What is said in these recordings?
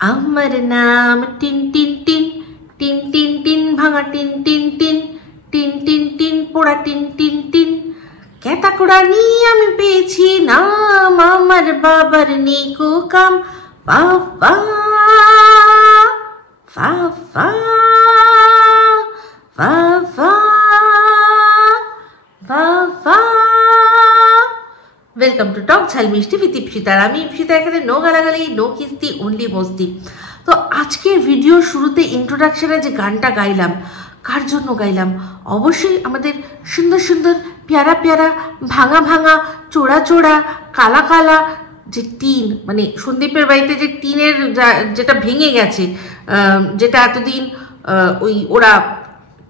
আমার নাম tin tin tin tin tin tin ভাঙা tin tin tin tin tin tin পোড়া টিন টিন টিন ক্যাতাকোড়া নিয়ে আমি পেয়েছি নাম আমার বাবার নিকো কাম বাবা বাবা বাবা বাবা। ওয়েলকাম টু টক ঝাল মিষ্টি উইথ ইপসিতার। আমি ইপসিতা, এখানে নো গালাগালি, নো কিস্তি, অনলি মস্তি। তো আজকের ভিডিওর শুরুতে ইন্ট্রোডাকশনে যে গানটা গাইলাম, কার জন্য গাইলাম? অবশ্যই আমাদের সুন্দর সুন্দর প্যারা প্যারা ভাঙা ভাঙা চোরা চোরা কালা কালা যে টিন, মানে সন্দীপের বাড়িতে যে টিনের যেটা ভেঙে গেছে, যেটা এতদিন ওই ওরা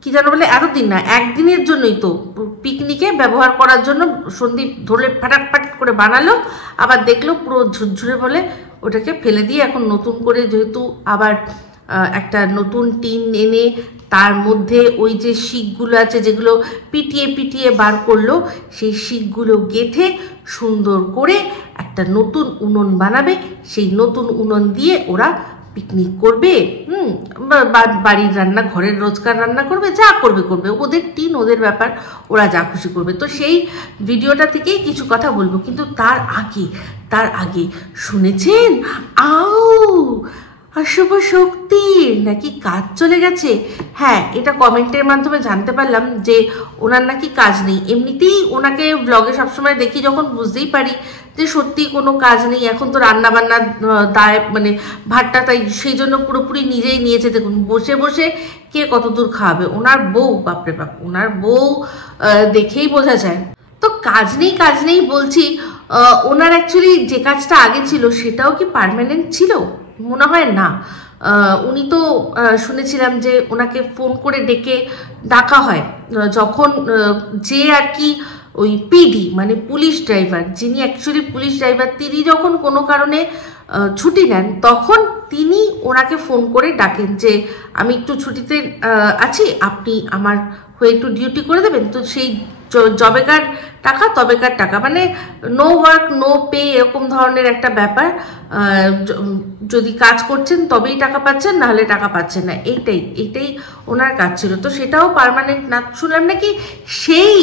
কি জানো বলে, এতদিন না একদিনের জন্যই তো পিকনিকে ব্যবহার করার জন্য সন্দীপ ধরে ফাটাফাট করে বানালো, আবার দেখলো পুরো ঝুরঝুরে বলে ওটাকে ফেলে দিয়ে এখন নতুন করে যেহেতু আবার একটা নতুন টিন এনে তার মধ্যে ওই যে শিকগুলো আছে যেগুলো পিটিয়ে পিটিয়ে বার করলো, সেই শিকগুলো গেঁথে সুন্দর করে একটা নতুন উনুন বানাবে। সেই নতুন উনুন দিয়ে ওরা পিকনিক করবে, বাড়ির রান্না, ঘরের রোজকার রান্না করবে, যা করবে করবে, ওদের টিন ওদের ব্যাপার, ওরা যা খুশি করবে। তো সেই ভিডিওটা থেকেই কিছু কথা বলবো, কিন্তু তার আগে শুনেছেন অশুভ শক্তির নাকি কাজ চলে গেছে? হ্যাঁ, এটা কমেন্টের মাধ্যমে জানতে পারলাম যে ওনার নাকি কাজ নেই। এমনিতেই ওনাকে ব্লগে সবসময় দেখি যখন, বুঝতেই পারি যে সত্যি কোনো কাজ নেই। এখন তো রান্না বান্নার দায়, মানে ভাতটা, তাই সেই জন্য পুরোপুরি নিজেই নিয়েছে। দেখুন বসে বসে কে কত দূর খাওয়াবে। ওনার বউ, বাপরে বাপ, ওনার বউ দেখেই বোঝা যায়। তো কাজ নেই বলছি, ওনার অ্যাকচুয়ালি যে কাজটা আগে ছিল সেটাও কি পার্মানেন্ট ছিল? মনে হয় না। উনি তো শুনেছিলাম যে ওনাকে ফোন করে ডেকে ডাকা হয় যখন যে আর কি ওই পিডি মানে পুলিশ ড্রাইভার, যিনি অ্যাকচুয়ালি পুলিশ ড্রাইভার, তিনি যখন কোনো কারণে ছুটি নেন তখন তিনি ওনাকে ফোন করে ডাকেন যে আমি একটু ছুটিতে আছি, আপনি আমার হয়ে একটু ডিউটি করে দেবেন। তো সেই জবেকার টাকা তবেকার টাকা, মানে নো ওয়ার্ক নো পে, এরকম ধরনের একটা ব্যাপার। যদি কাজ করছেন তবেই টাকা পাচ্ছেন, নাহলে টাকা পাচ্ছেন না, এইটাই ওনার কাজ ছিল। তো সেটাও পার্মানেন্ট না, শুনলাম নাকি সেই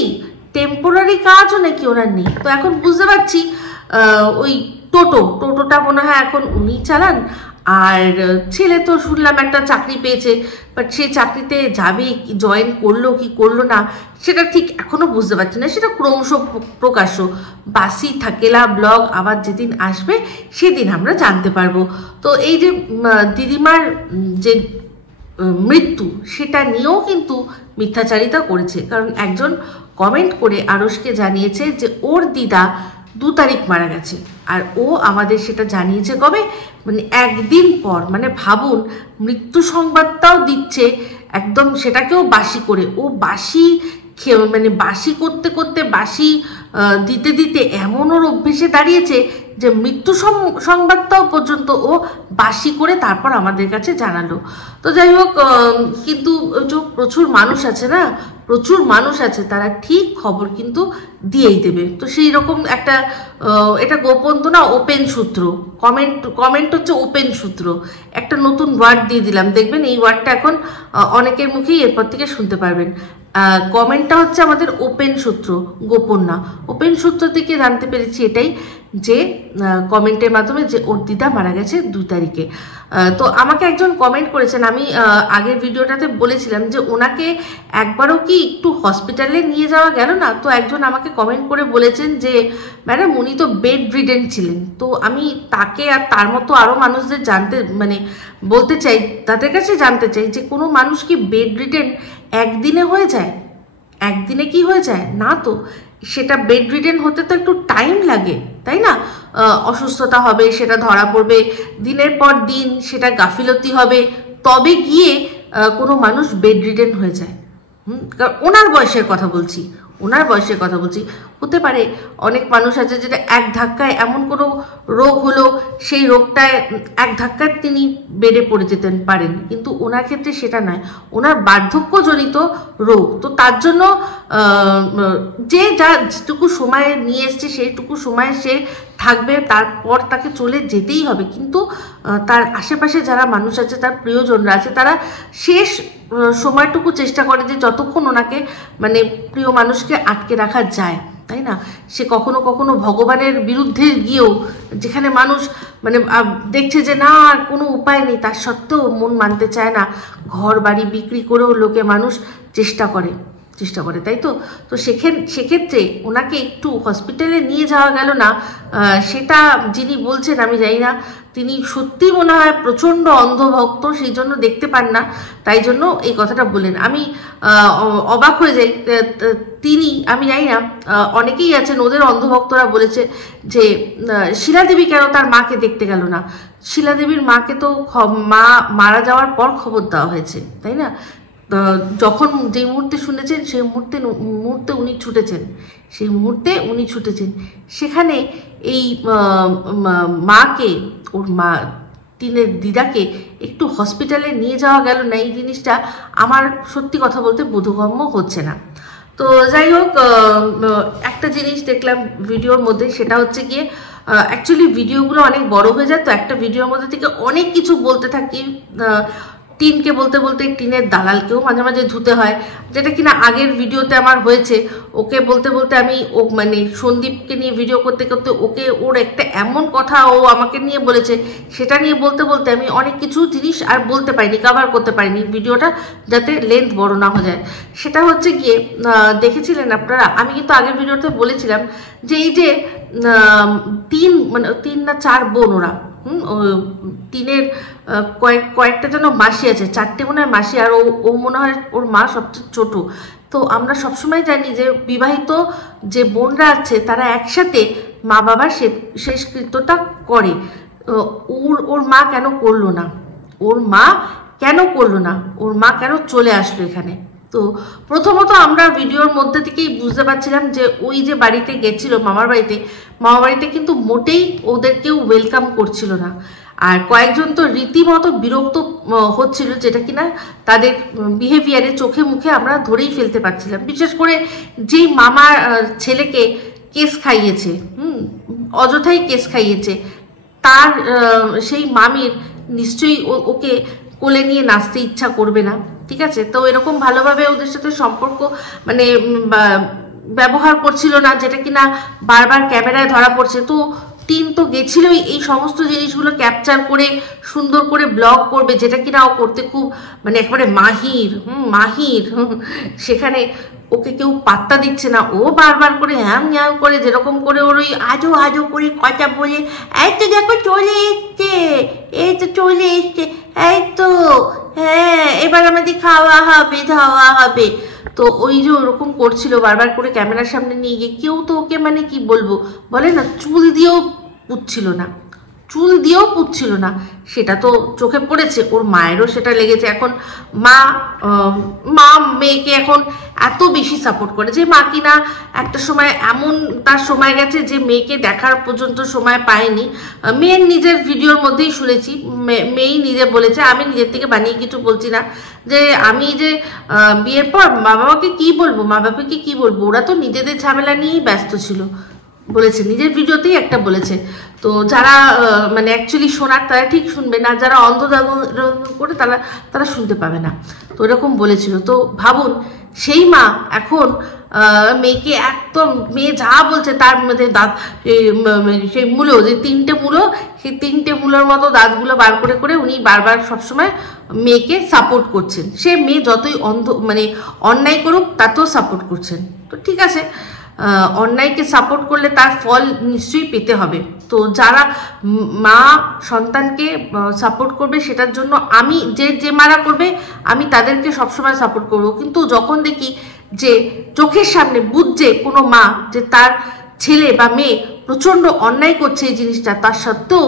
টেম্পোরারি কাজও নাকি ওনার নেই। তো এখন বুঝতে পারছি ওই টোটোটা মনে হয় এখন উনি চালান। আর ছেলে তো শুনলাম একটা চাকরি পেয়েছে, বাট সেই চাকরিতে যাবে, জয়েন করলো কি করলো না সেটা ঠিক এখনো বুঝতে পারছি না। সেটা ক্রমশ প্রকাশ্য, বাসি থাকেলা ব্লগ আবার যেদিন আসবে সেদিন আমরা জানতে পারবো। তো এই যে দিদিমার যে মৃত্যু, সেটা নিয়েও কিন্তু মিথ্যাচারিতা করেছে। কারণ একজন কমেন্ট করে আরশকে জানিয়েছে যে ওর দিদা 2 তারিখ মারা গেছে, আর ও আমাদের সেটা জানিয়েছে কবে, মানে একদিন পর। মানে ভাবুন, মৃত্যু সংবাদটাও দিচ্ছে একদম, সেটাকেও বাসি করে। ও বাসি মানে বাসি করতে করতে, বাসি দিতে দিতে এমন ওর অভ্যেসে দাঁড়িয়েছে যে মৃত্যু সংবাদটাও পর্যন্ত ও বাসি করে তারপর আমাদের কাছে জানালো। তো যাই হোক, কিন্তু প্রচুর মানুষ আছে না, প্রচুর মানুষ আছে, তারা ঠিক খবর কিন্তু দিয়েই দেবে। তো সেই রকম একটা, এটা গোপন তো না, ওপেন সূত্র। কমেন্ট হচ্ছে ওপেন সূত্র, একটা নতুন ওয়ার্ড দিয়ে দিলাম, দেখবেন এই ওয়ার্ডটা এখন অনেকের মুখেই এরপর থেকে শুনতে পারবেন। কমেন্টটা হচ্ছে আমাদের ওপেন সূত্র, গোপন না। ওপেন সূত্র থেকে জানতে পেরেছি এটাই, যে কমেন্টের মাধ্যমে যে ওর দিদা মারা গেছে 2 তারিখে। তো আমাকে একজন কমেন্ট করেছেন, আমি আগের ভিডিওটাতে বলেছিলাম যে ওনাকে একবারও কি একটু হসপিটালে নিয়ে যাওয়া গেল না? তো একজন আমাকে কমেন্ট করে বলেছেন যে ম্যাডাম উনি তো বেড রিডেন ছিলেন। তো আমি তাকে আর তার মতো আরও মানুষদের বলতে চাই, তাদের কাছে জানতে চাই যে কোনো মানুষ কি বেড রিডেন একদিনে হয়ে যায়? একদিনে কি হয়ে যায়? না তো, সেটা বেড রিডেন হতে তো একটু টাইম লাগে, তাই না? অসুস্থতা হবে, সেটা ধরা পড়বে, দিনের পর দিন সেটা গাফিলতি হবে, তবে গিয়ে কোনো মানুষ বেড রিডেন হয়ে যায়। কারণ ওনার বয়সের কথা বলছি, হতে পারে অনেক মানুষ আছে যেটা এক ধাক্কায় এমন কোনো রোগ হলো, সেই রোগটায় এক ধাক্কায় তিনি বেডে পড়ে যেতে পারেন, কিন্তু ওনার ক্ষেত্রে সেটা নয়, ওনার বার্ধক্যজনিত রোগ। তো তার জন্য যেটুকু সময় নিয়ে এসছে সেইটুকু সময় সে থাকবে, তারপর তাকে চলে যেতেই হবে। কিন্তু তার আশেপাশে যারা মানুষ আছে, তার প্রিয়জনরা আছে, তারা শেষ সময়টুকু চেষ্টা করে যে যতক্ষণ ওনাকে মানে প্রিয় মানুষকে আটকে রাখা যায়, তাই না? সে কখনো কখনো ভগবানের বিরুদ্ধে গিয়েও, যেখানে মানুষ মানে দেখছে যে না আর কোনো উপায় নেই, তার সত্ত্বেও মন মানতে চায় না, ঘর বাড়ি বিক্রি করেও মানুষ চেষ্টা করে, তাই তো? তো সেক্ষেত্রে ওনাকে একটু হসপিটালে নিয়ে যাওয়া গেল না, সেটা যিনি বলছেন আমি জানি না, তিনি সত্যি মনে হয় প্রচণ্ড অন্ধভক্ত, সেই জন্য দেখতে পান না, তাই জন্য এই কথাটা বললেন। আমি অবাক হয়ে যাই। তিনি, আমি জানি না, অনেকেই আছেন ওদের অন্ধভক্তরা বলেছে যে শিলাদেবী কেন তার মাকে দেখতে গেল না। শিলাদেবীর মাকে তো মা মারা যাওয়ার পর খবর দেওয়া হয়েছে, তাই না? যখন যে মুহূর্তে শুনেছেন সেই মুহূর্তে উনি ছুটেছেন, সেখানে এই মাকে, ওর মা টিনের দিদাকে একটু হসপিটালে নিয়ে যাওয়া গেল না, এই জিনিসটা আমার সত্যি কথা বলতে বোধগম্য হচ্ছে না। তো যাই হোক, একটা জিনিস দেখলাম ভিডিওর মধ্যে, সেটা হচ্ছে গিয়ে অ্যাকচুয়ালি ভিডিওগুলো অনেক বড় হয়ে যায়, তো একটা ভিডিওর মধ্যে থেকে অনেক কিছু বলতে থাকি। টিনকে বলতে বলতে টিনের দালালকেও মাঝে মাঝে ধুতে হয়, যেটা কিনা আগের ভিডিওতে আমার হয়েছে। ওকে বলতে বলতে আমি মানে সন্দীপকে নিয়ে ভিডিও করতে করতে ওর একটা এমন কথা ও আমাকে নিয়ে বলেছে, সেটা নিয়ে বলতে বলতে আমি অনেক কিছু জিনিস আর বলতে পারিনি, কভার করতে পারিনি ভিডিওটা, যাতে লেন্থ বড় না হয়ে যায়। সেটা হচ্ছে গিয়ে, দেখেছিলেন আপনারা, আমি কিন্তু আগের ভিডিওতে বলেছিলাম যে এই যে তিন না চার বোন ওরা, টিনের কয়েকটা যেন মাসি আছে, 4টে মনে হয় মাসি, আর ও মনে হয় ওর মা সবচেয়ে ছোট। তো আমরা সবসময় জানি যে বিবাহিত যে বোনরা আছে তারা একসাথে মা বাবার শেষকৃত্যটা করে। ওর মা কেন করলো না? ওর মা কেন চলে আসলো এখানে? তো প্রথমত আমরা ভিডিওর মধ্যে থেকেই বুঝতে পারছিলাম যে ওই যে বাড়িতে গেছিল মামার বাড়িতে কিন্তু মোটেই ওদেরকেও ওয়েলকাম করছিল না। আর কয়েকজন তো রীতিমতো বিরক্ত হচ্ছিল, যেটা কিনা তাদের বিহেভিয়ারে চোখে মুখে আমরা ধরেই ফেলতে পারছিলাম। বিশেষ করে যেই মামার ছেলেকে কেস খাইয়েছে, অযথাই কেস খাইয়েছে, তার সেই মামির নিশ্চয়ই ওকে কোলে নিয়ে নাচতে ইচ্ছা করবে না, ঠিক আছে? তো এরকম ভালোভাবে ওদের সাথে সম্পর্ক মানে ব্যবহার করছিল না, যেটা কিনা বারবার ক্যামেরায় ধরা পড়ছে। তো টিন তো গেছিলই এই সমস্ত জিনিসগুলো ক্যাপচার করে সুন্দর করে ব্লগ করবে, যেটা কিনা ও করতে খুব মানে একেবারে মাহির। সেখানে ওকে কেউ পাত্তা দিচ্ছে না, ও বারবার করে হ্যাং করে, যেরকম করে ওর ওই আজো করে কথা বলে, এই তো দেখো চলে এসছে, এই তো হ্যাঁ এবার আমাদের খাওয়া হবে। তো ওই যে ওরকম করছিল বারবার করে ক্যামেরার সামনে নিয়ে গিয়ে, কেউ তো ওকে মানে কি বলবো, বলে না চুল দিয়েও পুচ্ছিল না, সেটা তো চোখে পড়েছে। ওর মায়েরও সেটা লেগেছে। এখন মা মেয়েকে এখন এত বেশি সাপোর্ট করে, যে মা কিনা একটা সময় এমন তার সময় গেছে যে মেয়েকে দেখার পর্যন্ত সময় পায়নি। মেয়ের নিজের ভিডিওর মধ্যেই শুনেছি, মেয়েই নিজে বলেছে, আমি নিজের থেকে বানিয়ে কিছু বলছি না, যে আমি যে বিয়ের পর মা বাবাকে কি বলবো, ওরা তো নিজেদের ঝামেলা নিয়েই ব্যস্ত ছিল বলেছে, নিজের ভিডিওতেই একটা বলেছে। তো যারা মানে অ্যাকচুয়ালি শোনার তারা ঠিক শুনবে না, যারা অন্ধ করে তারা শুনতে পাবে না। তো এরকম বলেছিল। তো ভাবুন, সেই মা এখন মেয়েকে একদম, মেয়ে যা বলছে তার মধ্যে দাঁত, সেই মূলো, যে 3টে মূলো, সেই 3টে মূলোর মতো দাঁতগুলো বার করে উনি বারবার সবসময় মেয়েকে সাপোর্ট করছেন। সে মেয়ে যতই অন্যায় করুক তাতেও সাপোর্ট করছেন। তো ঠিক আছে, অন্যায়কে সাপোর্ট করলে তার ফল নিশ্চয়ই পেতে হবে। তো যারা মা সন্তানকে সাপোর্ট করবে, সেটার জন্য আমি যে মারা করবে আমি তাদেরকে সবসময় সাপোর্ট করব। কিন্তু যখন দেখি যে চোখের সামনে বুঝছে কোনো মা যে তার ছেলে বা মেয়ে প্রচণ্ড অন্যায় করছে এই জিনিসটা, তার সত্ত্বেও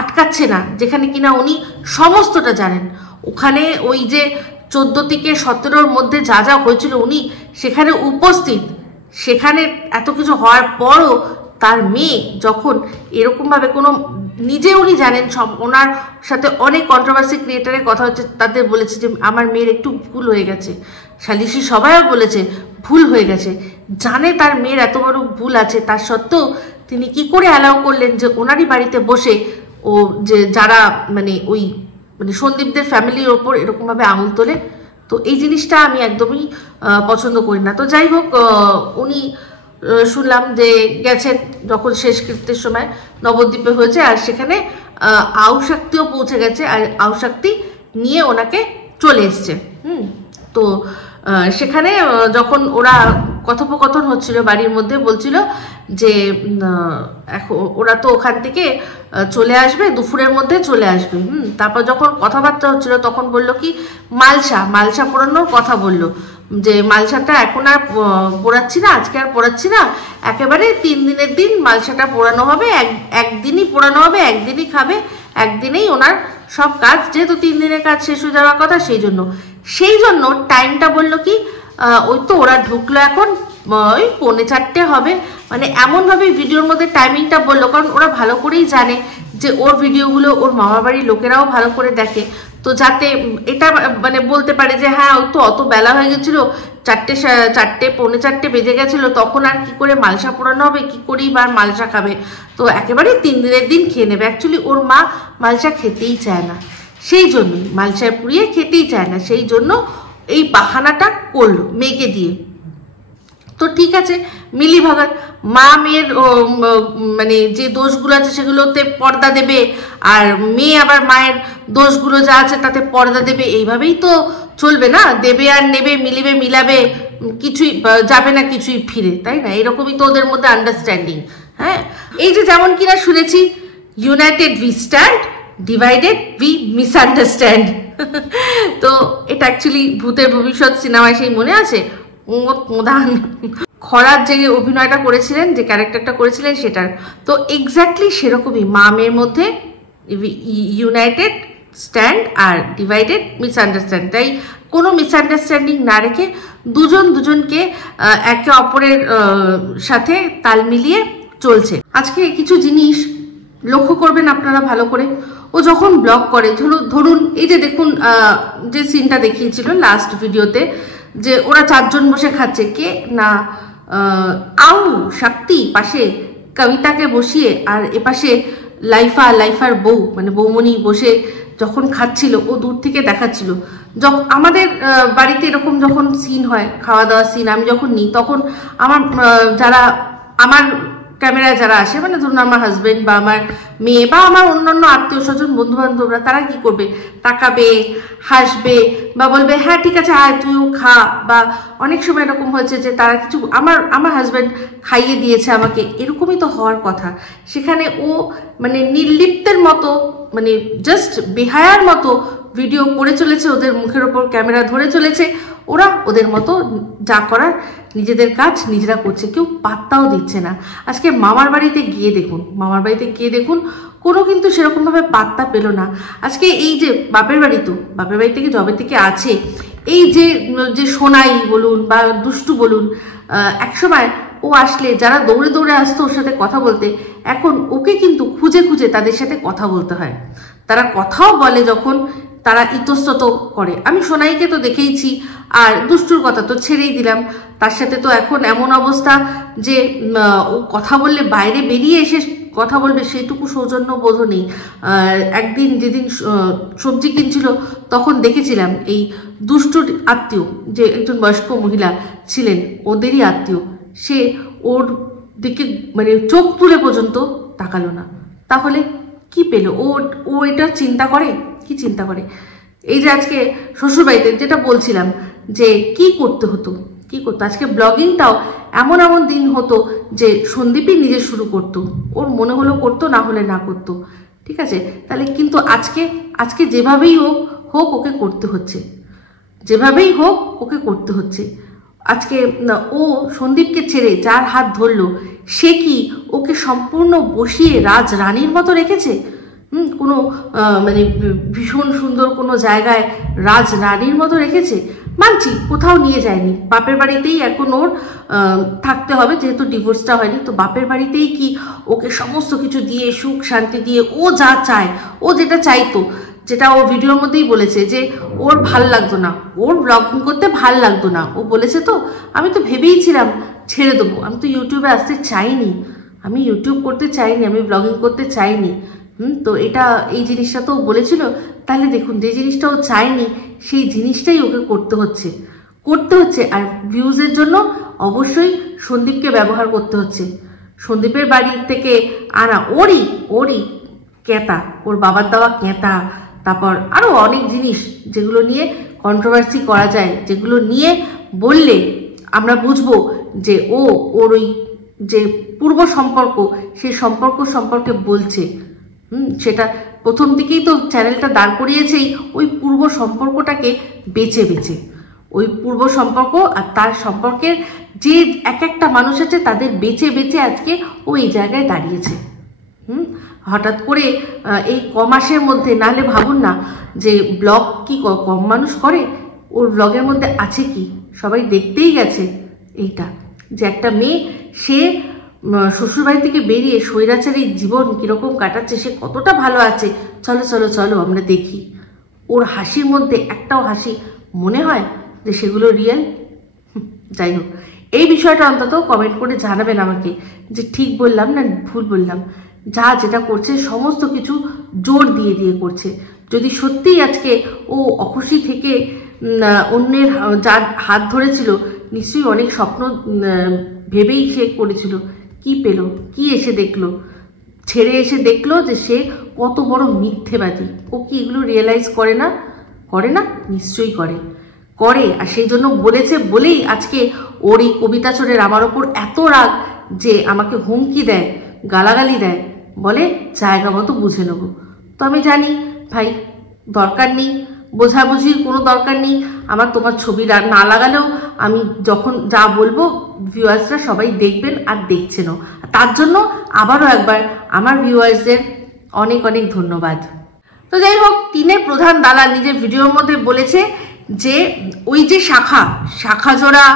আটকাচ্ছে না, যেখানে কিনা উনি সমস্তটা জানেন, ওখানে ওই যে 14 থেকে 17-র মধ্যে যা হয়েছিল উনি সেখানে উপস্থিত, সেখানে এত কিছু হওয়ার পরও তার মেয়ে যখন এরকমভাবে কোনো, নিজে উনি জানেন, সব ওনার সাথে অনেক কন্ট্রোভার্সি ক্রিয়েটারের কথা হচ্ছে, তাদের বলেছে যে আমার মেয়ের একটু ভুল হয়ে গেছে, সালিশি সবাইও বলেছে ভুল হয়ে গেছে, জানে তার মেয়ের এত বড় ভুল আছে, তার সত্ত্বেও তিনি কি করে অ্যালাউ করলেন যে ওনারই বাড়িতে বসে ও যে যারা মানে ওই মানে সন্দীপদের ফ্যামিলির ওপর এরকমভাবে আঙুল তোলে। তো এই জিনিসটা আমি একদমই পছন্দ করি না। তো যাই হোক, উনি শুনলাম যে গেছেন যখন শেষকৃত্যের সময় নবদ্বীপে হয়েছে, আর সেখানে আউশাক্তিও পৌঁছে গেছে, আর আউশাক্তি নিয়ে ওনাকে চলে এসছে। তো সেখানে যখন ওরা কথোপকথন হচ্ছিল বাড়ির মধ্যে, বলছিল যে এখন ওরা তো ওখান থেকে চলে আসবে, দুপুরের মধ্যে চলে আসবে। তারপর যখন কথাবার্তা হচ্ছিল তখন বললো কি মালসা পোড়ানোর কথা বললো, যে মালসাটা এখন আর পোড়াচ্ছি না, আজকে আর পোড়াচ্ছি না, একেবারে 3 দিনের দিন মালসাটা পোড়ানো হবে, একদিনই পোড়ানো হবে, একদিনই খাবে, একদিনেই ওনার সব কাজ, যেহেতু 3 দিনের কাজ শেষ হয়ে যাওয়ার কথা, সেই জন্য টাইমটা বললো কি ওই তো ওরা ঢুকলো এখন ওই 3:45 হবে, মানে এমনভাবে ভিডিওর মধ্যে টাইমিংটা বললো, কারণ ওরা ভালো করেই জানে যে ওর ভিডিওগুলো ওর মামার বাড়ির লোকেরাও ভালো করে দেখে, তো যাতে এটা মানে বলতে পারে যে হ্যাঁ ওই তো অত বেলা হয়ে গেছিলো, 4:45 বেজে গেছিলো, তখন আর কি করে মালসা পোড়ানো হবে, কি করেই বা মালসা খাবে, তো একেবারে 3 দিনের দিন খেয়ে নেবে। অ্যাকচুয়ালি ওর মা মালসা খেতেই চায় না, সেই জন্যই মালসায় পুড়িয়ে খেতেই চায় না, সেই জন্য এই বাহানাটা করলো মেয়েকে দিয়ে। তো ঠিক আছে, মিলি ভাগার মা মেয়ের মানে যে দোষগুলো আছে সেগুলোতে পর্দা দেবে, আর মেয়ে আবার মায়ের দোষগুলো যা আছে তাতে পর্দা দেবে, এইভাবেই তো চলবে না, দেবে আর নেবে, মিলিবে মিলাবে, কিছুই যাবে না কিছুই ফিরে, তাই না? এরকমই তো ওদের মধ্যে আন্ডারস্ট্যান্ডিং। হ্যাঁ, এই যে যেমন কিনা শুনেছি, United we stand, divided we misunderstand. তো এটা অ্যাকচুয়ালি ভূতের ভবিষ্যৎ সিনেমায় সেই মনে আছে প্রধান খরার যে অভিনয়টা করেছিলেন, যে ক্যারেক্টারটা করেছিলেন সেটার, তো এক্স্যাক্টলি সেরকমই মা মেয়ের মধ্যে ইউনাইটেড স্ট্যান্ড আর ডিভাইডেড মিসআন্ডারস্ট্যান্ড। তাই কোনো মিসআন্ডারস্ট্যান্ডিং না রেখে দুজনকে একে অপরের সাথে তাল মিলিয়ে চলছে। আজকে কিছু জিনিস লক্ষ্য করবেন আপনারা ভালো করে। ও যখন ব্লগ করে, ধরুন এই যে দেখুন যে সিনটা দেখিয়েছিল লাস্ট ভিডিওতে, যে ওরা 4 জন বসে খাচ্ছে, কে না আউ শক্তি পাশে কবিতাকে বসিয়ে, আর এপাশে লাইফার বউ মানে বৌমনি বসে যখন খাচ্ছিল, ও দূর থেকে দেখাচ্ছিল। আমাদের বাড়িতে এরকম যখন সিন হয়, খাওয়া দাওয়ার সিন, আমি যখন নিই, তখন আমার ক্যামেরায় যারা আসে, মানে ধরুন আমার হাজবেন্ড বা আমার মেয়ে বা আমার অন্যান্য আত্মীয় স্বজন বন্ধু বান্ধবরা, তারা কি করবে, তাকাবে, হাসবে, বা বলবে হ্যাঁ ঠিক আছে আয় তুইও খা, বা অনেক সময় এরকম হয়েছে যে তারা কিছু আমার হাজবেন্ড খাইয়ে দিয়েছে আমাকে, এরকমই তো হওয়ার কথা। সেখানে ও মানে নির্লিপ্তের মতো, মানে জাস্ট বেহায়ার মতো ভিডিও করে চলেছে, ওদের মুখের ওপর ক্যামেরা ধরে চলেছে, ওরা ওদের মতো যা করার নিজেদের কাজ নিজেরা করছে, কেউ পাত্তাও দিচ্ছে না। আজকে মামার বাড়িতে গিয়ে দেখুন কোনো কিন্তু সেরকমভাবে পাত্তা পেল না। আজকে এই যে বাপের বাড়ি থেকে জবে থেকে আছে, এই যে সোনাই বলুন বা দুষ্টু বলুন, একসময় ও আসলে যারা দৌড়ে দৌড়ে আসতো ওর সাথে কথা বলতে, এখন ওকে কিন্তু খুঁজে খুঁজে তাদের সাথে কথা বলতে হয়। তারা কথাও বলে যখন, তারা ইতস্তত করে। আমি সোনাইকে তো দেখেইছি, আর দুষ্টুর কথা তো ছেড়েই দিলাম, তার সাথে তো এখন এমন অবস্থা যে ও কথা বললে বাইরে বেরিয়ে এসে কথা বলবে, সেইটুকু সৌজন্য বোধ নেই। একদিন যেদিন সবজি কিনছিল তখন দেখেছিলাম এই দুষ্টুর আত্মীয় যে একজন বয়স্ক মহিলা ছিলেন, ওদেরই আত্মীয়, সে ওর দিকে মানে চোখ তুলে পর্যন্ত তাকালো না। তাহলে কি পেল ও? এটা চিন্তা করে, কি চিন্তা করে? এই যে আজকে শ্বশুরবাড়িতে যেটা বলছিলাম যে কি করতো আজকে ব্লগিংটাও এমন দিন হতো যে সন্দীপই নিজে শুরু করতো, ওর মনে হলো করতো, না হলে না করতো, ঠিক আছে? তাহলে কিন্তু আজকে যেভাবেই হোক ওকে করতে হচ্ছে, আজকে ও সন্দীপকে ছেড়ে যার হাত ধরলো, সে কি ওকে সম্পূর্ণ বসিয়ে রাজরানীর মতো রেখেছে? কোনো মানে ভীষণ সুন্দর কোনো জায়গায় রাজরানীর মতো রেখেছে? মানছি কোথাও নিয়ে যায়নি, বাপের বাড়িতেই এখন ওর থাকতে হবে, যেহেতু ডিভোর্সটা হয়নি। তো বাপের বাড়িতেই কি ওকে সমস্ত কিছু দিয়ে, সুখ শান্তি দিয়ে, ও যা চায়, ও যেটা চাইতো, যেটা ও ভিডিওর মধ্যেই বলেছে যে ওর ভাল লাগতো না, ওর ব্লগিং করতে ভাল লাগতো না, ও বলেছে তো, আমি তো ভেবেইছিলাম ছেড়ে দেবো, আমি তো ইউটিউবে আসতে চাইনি, আমি ইউটিউব করতে চাইনি, আমি ব্লগিং করতে চাইনি। তো এটা এই জিনিসটা তো বলেছিল। তাহলে দেখুন, যে জিনিসটা ও চায়নি সেই জিনিসটাই ওকে করতে হচ্ছে। আর ভিউজের জন্য অবশ্যই সন্দীপকে ব্যবহার করতে হচ্ছে। সন্দীপের বাড়ি থেকে আনা ওরই ক্যাঁতা, ওর বাবার দেওয়া ক্যাঁতা, তারপর আরও অনেক জিনিস যেগুলো নিয়ে কন্ট্রোভার্সি করা যায়, যেগুলো নিয়ে বললে আমরা বুঝবো যে ওর ওই যে পূর্ব সম্পর্ক, সেই সম্পর্ক সম্পর্কে বলছে। সেটা প্রথম দিকেই তো চ্যানেলটা দাঁড় করিয়েছেই ওই পূর্ব সম্পর্কটাকে বেছে ওই পূর্ব সম্পর্ক আর তার সম্পর্কের যে একটা মানুষ আছে তাদের বেছে আজকে ও এই জায়গায় দাঁড়িয়েছে। হঠাৎ করে এই কমাসের মধ্যে, নাহলে ভাবুন না যে ব্লগ কি কম মানুষ করে, ওর ব্লগের মধ্যে আছে কি সবাই দেখতেই গেছে। এইটা যে একটা মেয়ে, সে শ্বশুরবাড়ি থেকে বেরিয়ে স্বৈরাচারী জীবন কিরকম কাটাচ্ছে, সে কতটা ভালো আছে, চলো আমরা দেখি। ওর হাসির মধ্যে একটাও হাসি মনে হয় যে সেগুলো রিয়েল? যাই হোক, এই বিষয়টা অন্তত কমেন্ট করে জানাবেন আমাকে যে ঠিক বললাম না ভুল বললাম। যেটা করছে সমস্ত কিছু জোর দিয়ে করছে। যদি সত্যিই আজকে ও অখুশি থেকে অন্যের যার হাত ধরেছিল, নিশ্চয়ই অনেক স্বপ্ন ভেবেই সে করেছিল। কি পেল, কি এসে দেখলো, ছেড়ে এসে দেখলো যে সে কত বড় মিথ্যেবাদী। ও কি এগুলো রিয়েলাইজ করে না? নিশ্চয়ই করে। আর সেই জন্য বলেছে বলেই আজকে ওর এই কবিতা চোরের আমার ওপর এত রাগ যে আমাকে হুমকি দেয়, গালাগালি দেয়, বলে জায়গা মতো বুঝে নেবো। তো আমি জানি ভাই, দরকার নেই বোঝাবুঝির, কোনো দরকার নেই। আমার তোমার ছবি না লাগালেও আমি যখন যা বলবো ভিউয়ার্সরা সবাই দেখবেন আর দেখছেনও। তার জন্য আবারও একবার আমার ভিউয়ার্সদের অনেক ধন্যবাদ। তো যাই হোক, টিনের প্রধান দালাল নিজের ভিডিওর মধ্যে বলেছে যে ওই যে শাখা জোড়া,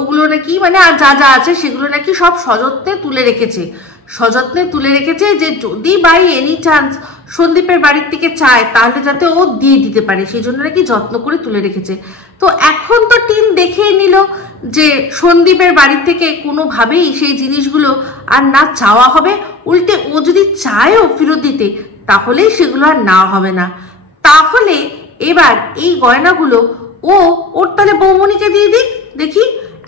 ওগুলো নাকি মানে আর যা আছে সেগুলো নাকি সব সযত্নে তুলে রেখেছে যে যদি বাই এনি চান্স সন্দীপের বাড়ির থেকে চায় তাহলে যাতে ও দিয়ে দিতে পারে, সেই জন্য নাকি যত্ন করে তুলে রেখেছে। তো এখন তো টিন দেখেই নিল যে সন্দীপের বাড়ির থেকে কোনোভাবেই সেই জিনিসগুলো আর না চাওয়া হবে, উল্টে ও যদি চায়ও ফেরত দিতে তাহলেই সেগুলো আর না হবে না। তাহলে এবার এই গয়নাগুলো ওর তাহলে বৌমনিকে দিয়ে দিক, দেখি।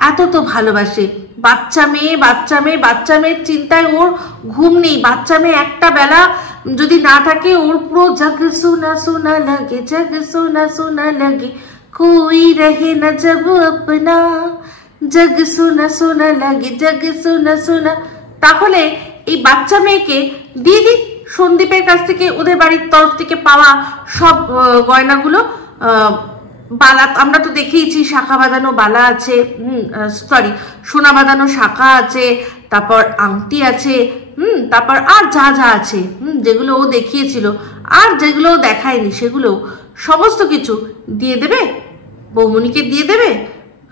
এত তো ভালোবাসে, বাচ্চা মেয়ের চিন্তায় ওর ঘুম নেই। বাচ্চা মেয়ে একটা বেলা যদি না থাকে ওর পুরো জগ সোনা লাগে कोई रहे न जब अपना जग सोना লাগে जग সোনা। তাহলে এই বাচ্চা মেয়েকে দিয়ে দিক সন্দীপের কাছ থেকে, ওদের বাড়ির তরফ থেকে পাওয়া সব গয়নাগুলো। বালা আমরা তো দেখেইছি, শাখা বাঁধানো বালা আছে, সোনা বাঁধানো শাখা আছে, তারপর আংটি আছে, তারপর আর যা আছে, যেগুলো ও দেখিয়েছিল আর যেগুলো ও দেখায়নি সেগুলো সমস্ত কিছু দিয়ে দেবে, বৌমনিকে দিয়ে দেবে।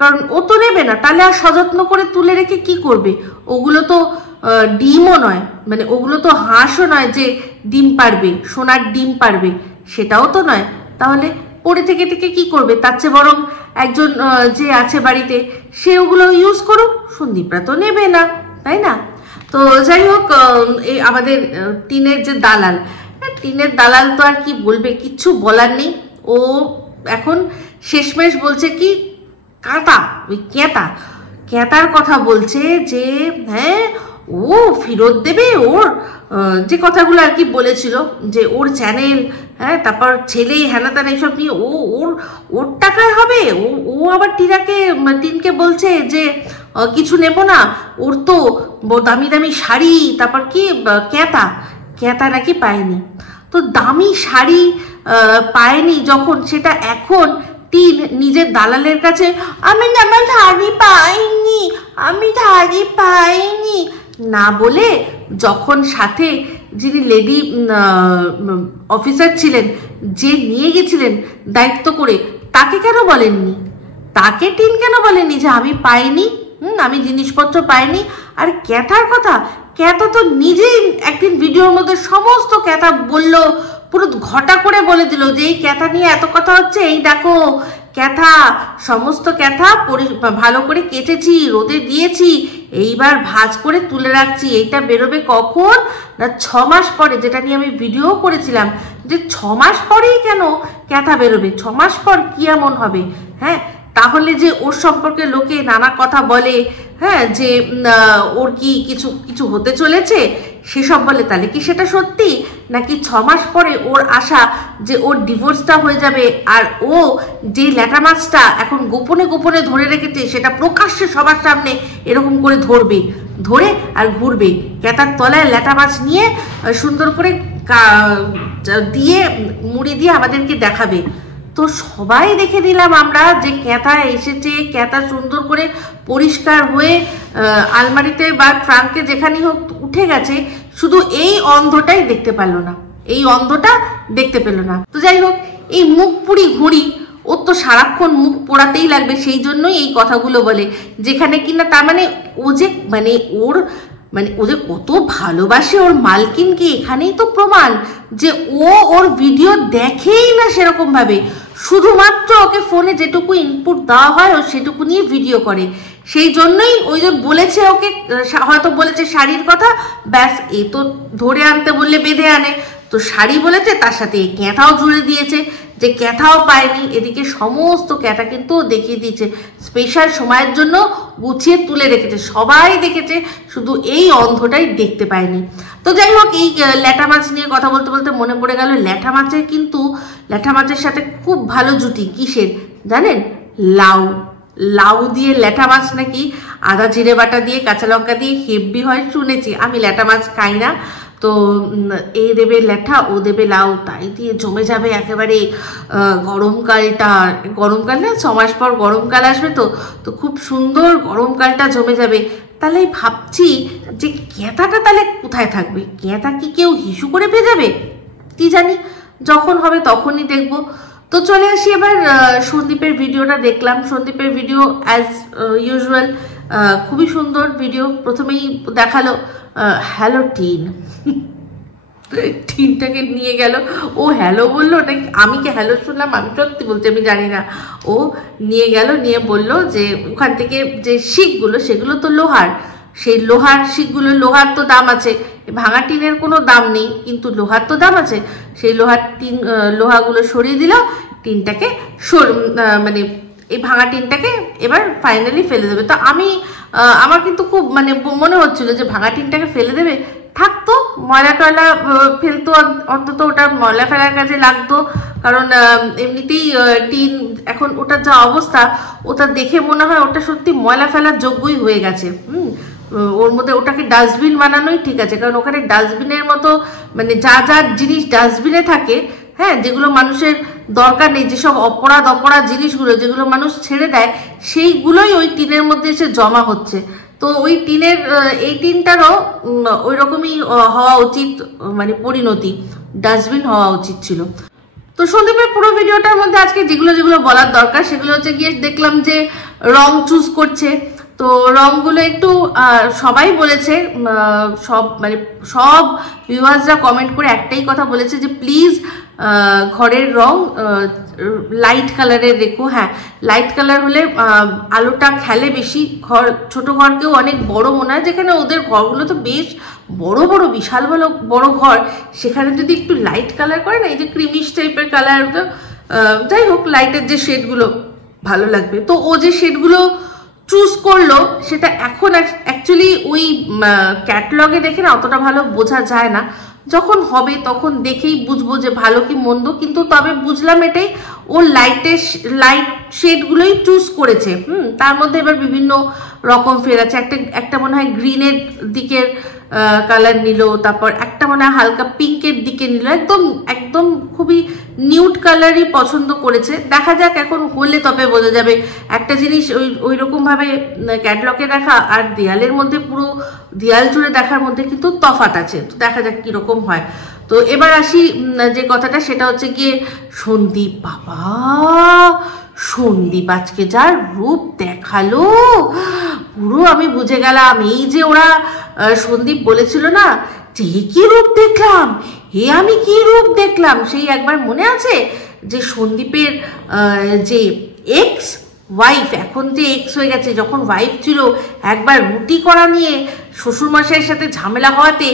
কারণ ও তো নেবে না, তাহলে আর সযত্ন করে তুলে রেখে কি করবে? ওগুলো তো ডিমও নয়, মানে ওগুলো তো হাঁসও নয় যে ডিম পারবে, সোনার ডিম পারবে, সেটাও তো নয়। তাহলে পড়ে থেকে কি করবে? তার চেয়ে বরং একজন যে আছে বাড়িতে সে ওগুলো ইউজ করুক, সন্দীপরা তো নেবে না, তাই না? তো যাই হোক, এই আমাদের টিনের যে দালাল, তো আর কি বলবে, কিচ্ছু বলার নেই। ও এখন শেষমেশ বলছে কি ক্যাঁতার কথা বলছে যে হ্যাঁ ও ফেরত দেবে ওর যে কথাগুলো আর কি বলেছিল, যে ওর চ্যানেল, তারপর ছেলে হ্যানাত্যান এইসব নিয়ে ওর টাকায় হবে। ও আবার টিনকে বলছে যে কিছু নেব না, ওর তো দামি শাড়ি, তারপর কি ক্যাঁতা নাকি পায়নি। তো দামি শাড়ি পায়নি যখন, সেটা এখন টিন নিজের দালালের কাছে আমি ধাড়ি পাইনি না বলে, যখন সাথে যিনি লেডি অফিসার ছিলেন, যে নিয়ে গেছিলেন দায়িত্ব করে, তাকে কেন বলেননি? তাকে টিন কেন বলেননি যে আমি পাইনি, আমি জিনিসপত্র পাইনি? আর ক্যাঁথার কথা, ক্যাঁথা তো নিজেই একদিন ভিডিওর মধ্যে সমস্ত ক্যাঁথা বললো, পুরো ঘটা করে বলে দিল যে এই ক্যাঁথা নিয়ে এত কথা হচ্ছে, এই দেখো সমস্ত ক্যাঁথা ভালো করে কেটেছি, রোদে দিয়েছি, এইবার ভাঁজ করে তুলে রাখছি। এইটা বেরোবে কখন না 6 মাস পরে, যেটা নিয়ে আমি ভিডিও করেছিলাম যে 6 মাস পরেই কেন ক্যাথা বেরোবে, 6 মাস পর কি এমন হবে। হ্যাঁ, তাহলে যে ওর সম্পর্কে লোকে নানা কথা বলে, হ্যাঁ, যে ওর কি কিছু কিছু হতে চলেছে সেসব বলে, তাহলে কি সেটা সত্যি, নাকি 6 মাস পরে ওর আশা যে ওর ডিভোর্সটা হয়ে যাবে আর ও যে ল্যাটা মাছটা এখন গোপনে গোপনে ধরে রেখেছে সেটা প্রকাশ্যে সবার সামনে এরকম করে ধরে আর ঘুরবে ক্যাতার তলায় ল্যাটা মাছ নিয়ে সুন্দর করে দিয়ে মুড়ি দিয়ে আমাদেরকে দেখাবে। তো সবাই দেখে নিলাম আমরা যে ক্যাথা এসেছে, ক্যাথা সুন্দর করে পরিষ্কার হয়ে আলমারিতে বা ট্রাঙ্কে যেখানেই হোক উঠে গেছে, শুধু এই অন্ধটাই দেখতে পারলো না, এই অন্ধটা দেখতে পেল না। তো যাই হোক, এই মুখ পুড়ি ঘুড়ি ওর তো সারাক্ষণ মুখ পোড়াতেই লাগবে, সেই জন্যই এই কথাগুলো বলে, যেখানে কিনা তার মানে ও যে ও যে কত ভালোবাসে ওর মালকিনকে, এখানেই তো প্রমাণ যে ও ওর ভিডিও দেখেই না সেরকম ভাবে, শুধুমাত্র ওকে ফোনে যেটুকু ইনপুট দেওয়া হয় ও সেটুকু নিয়ে ভিডিও করে। সেই জন্যই ওই যে বলেছে ওকে, হয়তো বলেছে শাড়ির কথা, ব্যাস এ তো ধরে আনতে বললে বেঁধে আনে, তো শাড়ি বলেছে, তার সাথে ক্যাঁথাও জুড়ে দিয়েছে, যে ক্যাঁথাও পায়নি, এদিকে সমস্ত ক্যাঁথা কিন্তু দেখিয়ে দিয়েছে, স্পেশাল সময়ের জন্য গুছিয়ে তুলে রেখেছে, সবাই দেখেছে, শুধু এই অন্ধটাই দেখতে পায়নি। তো যাই হোক, এই ল্যাটা মাছ নিয়ে কথা বলতে বলতে মনে পড়ে গেল, ল্যাটা মাছের সাথে খুব ভালো জুটি কিসের জানেন, লাউ দিয়ে ল্যাটা মাছ নাকি আদা জিরে বাটা দিয়ে কাঁচা লঙ্কা দিয়ে হেব্বি হয় শুনেছি, আমি ল্যাটা মাছ খাই না। তো এ দেবে ল্যাঠা, ও দেবে লাউ, তাই দিয়ে জমে যাবে একেবারে গরমকাল না, 6 মাস পর গরমকাল আসবে, তো খুব সুন্দর গরমকালটা জমে যাবে। তাহলে ভাবছি যে ক্যাঁথাটা তাহলে কোথায় থাকবে, ক্যাঁথা কি কেউ হিসু করে ভেজাবে, কি জানি, যখন হবে তখনই দেখবো। তো চলে আসি এবার সন্দীপের ভিডিওটা দেখলাম। সন্দীপের ভিডিও অ্যাজ ইউজুয়াল খুবই সুন্দর ভিডিও। প্রথমেই দেখালো হ্যালো টিনটাকে নিয়ে গেল, ও হ্যালো বললো নাকি আমি কি হ্যালো শুনলাম, আমি সত্যি বলতে আমি জানি না। ও নিয়ে গেল, নিয়ে বললো যে ওখান থেকে যে শিকগুলো সেগুলো তো লোহার, সেই লোহার শিকগুলো, লোহার তো দাম আছে, ভাঙা টিনের কোনো দাম নেই, কিন্তু লোহার তো দাম আছে। সেই লোহাগুলো সরিয়ে দিল, টিনটাকে মানে এই ভাঙা টিনটাকে এবার ফাইনালি ফেলে দেবে। তো আমার কিন্তু খুব মানে মনে হচ্ছিল যে ভাঙা টিনটাকে ফেলে দেবে, থাকতো ময়লা টয়লা ফেলতো, অন্তত ওটা ময়লা ফেলার কাজে লাগতো, কারণ এমনিতেই টিন এখন ওটার যা অবস্থা, ওটা দেখে মনে হয় ওটা সত্যি ময়লা ফেলার যোগ্যই হয়ে গেছে। ওর মধ্যে ওটাকে ডাস্টবিন বানানোই ঠিক আছে, কারণ ওখানে ডাস্টবিনের মতো মানে যা যা জিনিস ডাস্টবিনে থাকে, হ্যাঁ, যেগুলো মানুষের দরকার নেই, যেসব অপরাধ জিনিসগুলো যেগুলো মানুষ ছেড়ে দেয়, সেইগুলোই ওই টিনের মধ্যে এসে জমা হচ্ছে। তো ওই টিনের এই টিনটারও ওই রকমই হওয়া উচিত, মানে পরিণতি ডাস্টবিন হওয়া উচিত ছিল। তো সন্দীপের পুরো ভিডিওটার মধ্যে আজকে যেগুলো বলার দরকার সেগুলো হচ্ছে গিয়ে দেখলাম যে রং চুজ করছে। তো রংগুলো একটু সবাই বলেছে, সব ভিউয়ার্সরা কমেন্ট করে একটাই কথা বলেছে যে প্লিজ ঘরের রং লাইট কালারের রেখো। হ্যাঁ, লাইট কালার হলে আলোটা খেলে বেশি, ছোট ঘরকেও অনেক বড় মনে হয়, যেখানে ওদের ঘরগুলো তো বেশ বড় বিশাল বড় ঘর, সেখানে যদি একটু লাইট কালার করে না, এই যে ক্রিমিশ টাইপের কালার, যাই হোক লাইটের যে শেডগুলো ভালো লাগবে। তো ও যে শেডগুলো চুজ করলো সেটা এখন অ্যাকচুয়ালি ওই ক্যাটালগে দেখে না অতটা ভালো বোঝা যায় না, যখন হবে তখন দেখেই বুঝবো যে ভালো কি মন্দ। কিন্তু তবে বুঝলাম এটাই, ও লাইট শেডগুলোই চুজ করেছে। তার মধ্যে এবার বিভিন্ন রকম ফের আছে, একটা মনে হয় গ্রিনের দিকের কালার নিল, তারপর একটা মনে হয় হালকা পিঙ্কের দিকে নিল, একদম খুবই নিউড কালারই পছন্দ করেছে। দেখা যাক এখন হলে তবে বোঝা যাবে। একটা জিনিস ওই রকম ভাবে ক্যাটালগে দেখা আর দেয়ালের মধ্যে পুরো দেয়াল জুড়ে দেখার মধ্যে কিন্তু তফাৎ আছে। তো দেখা যাক কিরকম হয়। তো এবার আসি যে কথাটা, সেটা হচ্ছে গিয়ে সন্দীপ। বাবা, সন্দীপ আজকে যার রূপ দেখালো, পুরো আমি বুঝে গেলাম। এই যে ওরা সন্দীপ বলেছিল না যে কি রূপ দেখলাম, আমি কি রূপ দেখলাম, সেই একবার মনে আছে যে সন্দীপের যে এক্স ওয়াইফ, এখন যে এক্স হয়ে গেছে, যখন ওয়াইফ ছিল একবার রুটি করা নিয়ে শ্বশুরমশাইয়ের সাথে ঝামেলা হওয়াতে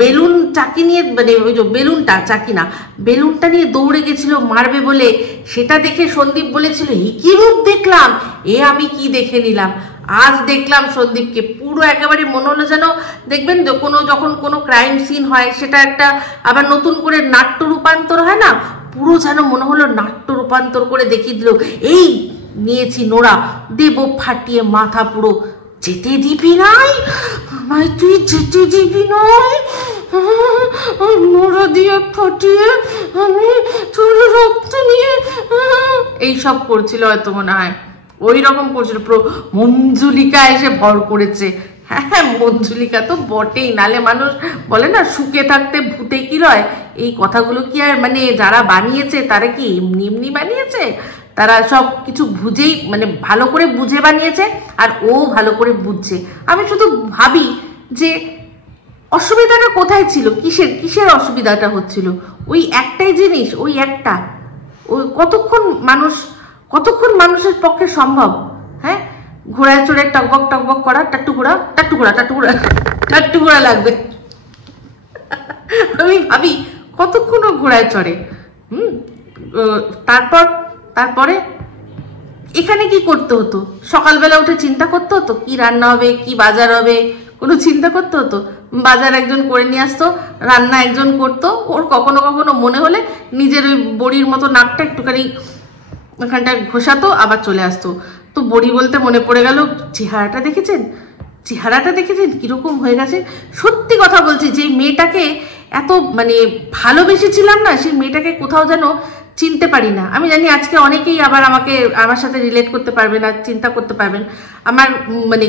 বেলুন চাকি নিয়ে, মানে ওই যে বেলুনটা, চাকি না, বেলুনটা নিয়ে দৌড়ে গেছিল মারবে বলে, সেটা দেখে সন্দীপ বলেছিল কি রূপ দেখলাম, আমি কি দেখে নিলাম। আজ দেখলাম সন্দীপকে পুরো একেবারে মনে হলো যেন, দেখবেন যখন কোনো ক্রাইম সিন হয় সেটা একটা আবার নতুন করে নাট্য রূপান্তর হয় না, পুরো যেন মনে হলো নাট্য রূপান্তর করে দেখিয়ে দিল, এই নিয়েছি নোড়া, দেব ফাটিয়ে মাথা পুরো, যেতে দিবি নাই আমায়, তুই যেতে দিবি নাই, নোড়া দিয়ে ফাটিয়ে আমি তোর রক্ত নিয়ে, এইসব করছিল হয়তো, মনে হয় ওই রকম করছিল। মঞ্জুলিকা এসে ভর করেছে। হ্যাঁ, মঞ্জুলিকা তো বটেই, নালে মানুষ বলে না সুখে থাকতে ভূতে কি রয়, এই কথাগুলো কি আর মানে যারা বানিয়েছে তারা কি এমনি এমনি বানিয়েছে? তারা সব কিছু বুঝেই, মানে ভালো করে বুঝে বানিয়েছে, আর ও ভালো করে বুঝছে। আমি শুধু ভাবি যে অসুবিধাটা কোথায় ছিল, কিসের অসুবিধাটা হচ্ছিল? ওই একটাই জিনিস, ওই একটা, ওই কতক্ষণ মানুষের পক্ষে সম্ভব? হ্যাঁ, ঘোড়ায় চড়ে টকবক টকবক করা, টাট্টু ঘোড়া লাগবে। আমি ভাবি কতক্ষণ ও ঘোড়ায় চড়ে। তারপরে এখানে কি করতে হতো? সকালবেলা উঠে চিন্তা করতে হতো কি রান্না হবে, কি বাজার হবে, কোনো চিন্তা করতে হতো? বাজার একজন করে নিয়ে আসতো, রান্না একজন করতো। ওর কখনো কখনো মনে হলে নিজের ওই বড়ির মতো নাকটা একটুখানি ওখানটা ঘষাতো, আবার চলে আসতো। তো বড়ি বলতে মনে পড়ে গেল, চেহারাটা দেখেছেন কিরকম হয়ে গেছে? সত্যি কথা বলছি, যে মেয়েটাকে এত মানে ভালোবেসেছিলাম না, সেই মেয়েটাকে কোথাও যেন চিনতে পারি না। আমি জানি আজকে অনেকেই আবার আমার সাথে রিলেট করতে পারবে না, চিন্তা করতে পারবেন। আমার মানে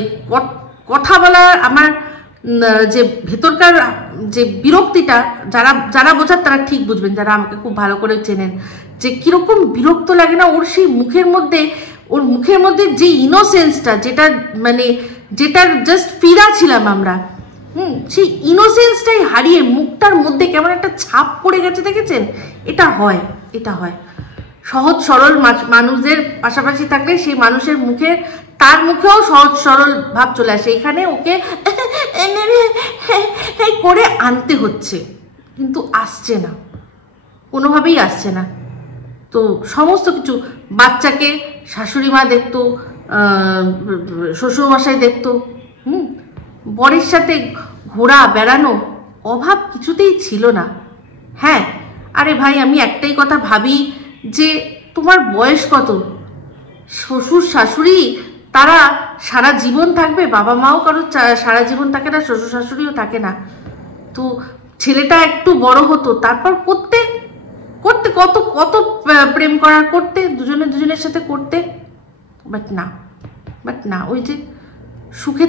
কথা বলার আমার যে ভেতরকার যে বিরক্তিটা, যারা বোঝার তারা ঠিক বুঝবেন, যারা আমাকে খুব ভালো করে চেনেন, যে কিরকম বিরক্ত লাগে না ওর সেই ওর মুখের মধ্যে যে ইনোসেন্সটা, যেটার জাস্ট ফিরা ছিলাম আমরা, সেই ইনোসেন্সটাই হারিয়ে মুখটার মধ্যে কেমন একটা ছাপ পড়ে গেছে, দেখেছেন? এটা হয় সহজ সরল মানুষদের পাশাপাশি থাকলে সেই মানুষের তার মুখেও সহজ সরল ভাব চলে আসে। এখানে ওকে করে আনতে হচ্ছে, কিন্তু আসছে না, কোনোভাবেই আসছে না। তো সমস্ত কিছু, বাচ্চাকে শাশুড়ি মা দেখতো, শ্বশুরমশাই দেখতো, বরের সাথে ঘোরা বেড়ানো, অভাব কিছুতেই ছিল না। হ্যাঁ, আরে ভাই, আমি একটাই কথা ভাবি যে তোমার বয়স কত? শ্বশুর শাশুড়ি তারা সারা জীবন থাকবে, বাবা মাও কারো সারা জীবন থাকে না, শ্বশুর শাশুড়িও থাকে না। তো ছেলেটা একটু বড় হতো, তারপর করতে কত প্রেম করার করতে, দুজনের সাথে করতে, বাট না, ওই যে সুখে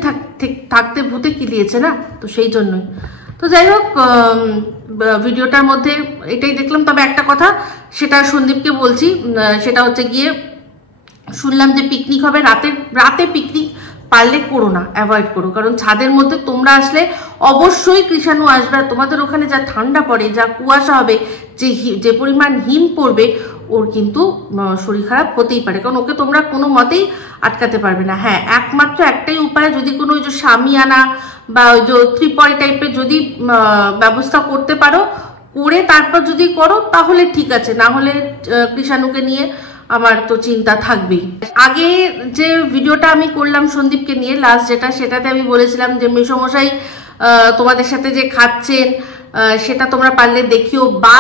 থাকতে ভূতে কিলিয়েছে না, তো সেই জন্যই। তো যাই হোক, ভিডিওটার মধ্যে এটাই দেখলাম। তবে একটা কথা, সেটা সন্দীপকে বলছি, সেটা হচ্ছে গিয়ে শুনলাম যে পিকনিক হবে, রাতে পিকনিক পারলে করো না, অ্যাভয়েড করো। কারণ ছাদের মধ্যে তোমরা আসলে অবশ্যই কৃষাণু আসবে, আর তোমাদের ওখানে যা ঠান্ডা পড়ে, যা কুয়াশা হবে, যে পরিমাণ হিম পড়বে, ওর কিন্তু শরীর খারাপ হতেই পারে। কারণ ওকে তোমরা কোনো মতেই আটকাতে পারবে না। হ্যাঁ, একমাত্র একটাই উপায়, যদি কোনো ওই যে শামিয়ানা বা ওই যে ত্রিপল টাইপের যদি ব্যবস্থা করতে পারো, করে তারপর যদি করো তাহলে ঠিক আছে, না হলে কৃষাণুকে নিয়ে আমার তো চিন্তা থাকবেই। আগে যে ভিডিওটা আমি করলাম সন্দীপকে নিয়ে, লাস্ট সেটাতে আমি বলেছিলাম যে মেসোমশাই তোমাদের সাথে যে খাচ্ছেন সেটা তোমরা পারলে দেখিও, বা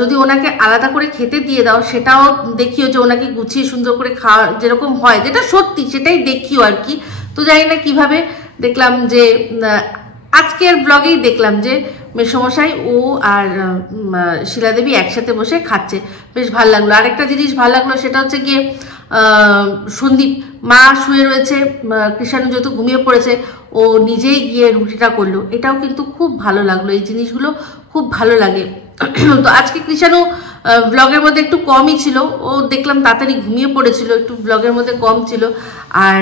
যদি ওনাকে আলাদা করে খেতে দিয়ে দাও সেটাও দেখিও, যে ওনাকে গুছিয়ে সুন্দর করে খাওয়া যেরকম হয়, যেটা সত্যি সেটাই দেখিও আর কি। তো জানি না কিভাবে দেখলাম যে আজকের ব্লগেই দেখলাম যে মেসোমশাই ও আর শিলাদেবী একসাথে বসে খাচ্ছে, বেশ ভালো লাগলো। আরেকটা জিনিস ভালো লাগলো, সেটা হচ্ছে গিয়ে সন্দীপ, মা শুয়ে রয়েছে, কৃষাণু যেহেতু ঘুমিয়ে পড়েছে, ও নিজেই গিয়ে রুটিটা করলো, এটাও কিন্তু খুব ভালো লাগলো। এই জিনিসগুলো খুব ভালো লাগে। তো আজকে কৃষাণু ব্লগের মধ্যে একটু কমই ছিল, ও দেখলাম তাড়াতাড়ি ঘুমিয়ে পড়েছিল, একটু ব্লগের মধ্যে কম ছিল। আর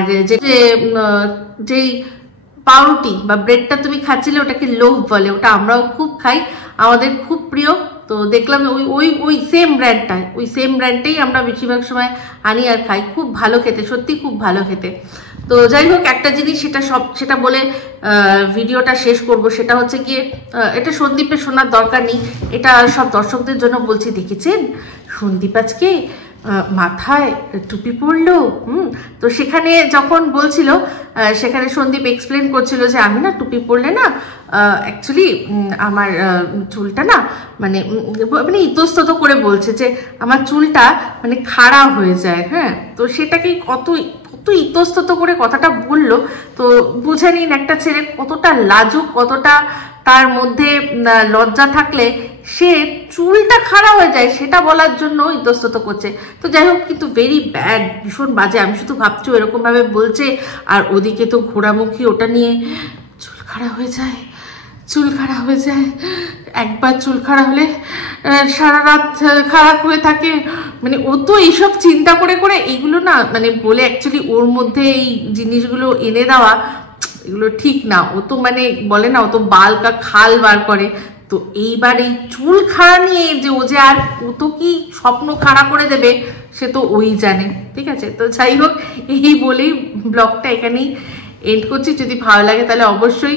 যেই পাউরুটি বা ব্রেডটা তুমি খাচ্ছিলে, ওটাকে লোভ বলে, ওটা আমরাও খুব খাই, আমাদের খুব প্রিয়। তো দেখলাম ওই ওই ওই সেম ব্র্যান্ডটাই আমরা বেশিরভাগ সময় আনি আর খাই। খুব ভালো খেতে, সত্যি খুব ভালো খেতে। তো যাই হোক, একটা জিনিস সেটা বলে ভিডিওটা শেষ করব, সেটা হচ্ছে গিয়ে এটা সন্দীপের শোনার দরকার নেই, এটা সব দর্শকদের জন্য বলছি। দেখেছেন সন্দীপ আজকে মাথায় টুপি পরলো। তো সেখানে যখন বলছিল, সেখানে সন্দীপ এক্সপ্লেন করছিল যে আমি না টুপি পরলে না অ্যাকচুয়ালি আমার চুলটা না মানে ইতস্তত করে বলছে যে আমার চুলটা মানে খাড়া হয়ে যায়। হ্যাঁ, তো সেটাকে কত ইতস্তত করে কথাটা বললো, তো বুঝে নিন একটা ছেলে কতটা লাজুক, কতটা তার মধ্যে লজ্জা থাকলে সে চুলটা খাড়া হয়ে যায় সেটা বলার জন্য ইতস্তত করছে। তো যাই হোক, কিন্তু ভেরি ব্যাড, ভীষণ বাজে। আমি শুধু ভাবছি এরকম ভাবে বলছে, আর ওদিকে তো ঘোড়ামুখী ওটা নিয়ে চুল খাড়া হয়ে যায়। একবার চুল খাড়া হলে সারা রাত খারাপ হয়ে থাকে। মানে ও তো এইসব চিন্তা করে এইগুলো না মানে বলে অ্যাকচুয়ালি ওর মধ্যে এই জিনিসগুলো এনে দেওয়া এগুলো ঠিক না। ও তো মানে বলে না, ও তো বাল কা খাল বার করে। তো এইবার এই চুল খাড়া নিয়ে যে ও তো কি স্বপ্ন খাড়া করে দেবে সে তো ওই জানে। ঠিক আছে, তো যাই হোক, এই বলেই ব্লগটা এখানেই এন্ড করছি। যদি ভালো লাগে তাহলে অবশ্যই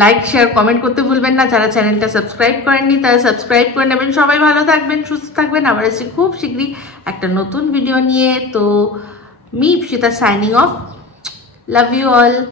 লাইক, শেয়ার, কমেন্ট করতে ভুলবেন না। যারা চ্যানেলটা সাবস্ক্রাইব করেননি তারা সাবস্ক্রাইব করে নেবেন। সবাই ভালো থাকবেন, সুস্থ থাকবেন। আবার আসছি খুব শীঘ্রই একটা নতুন ভিডিও নিয়ে। তো me Ipsita signing off. Love you all.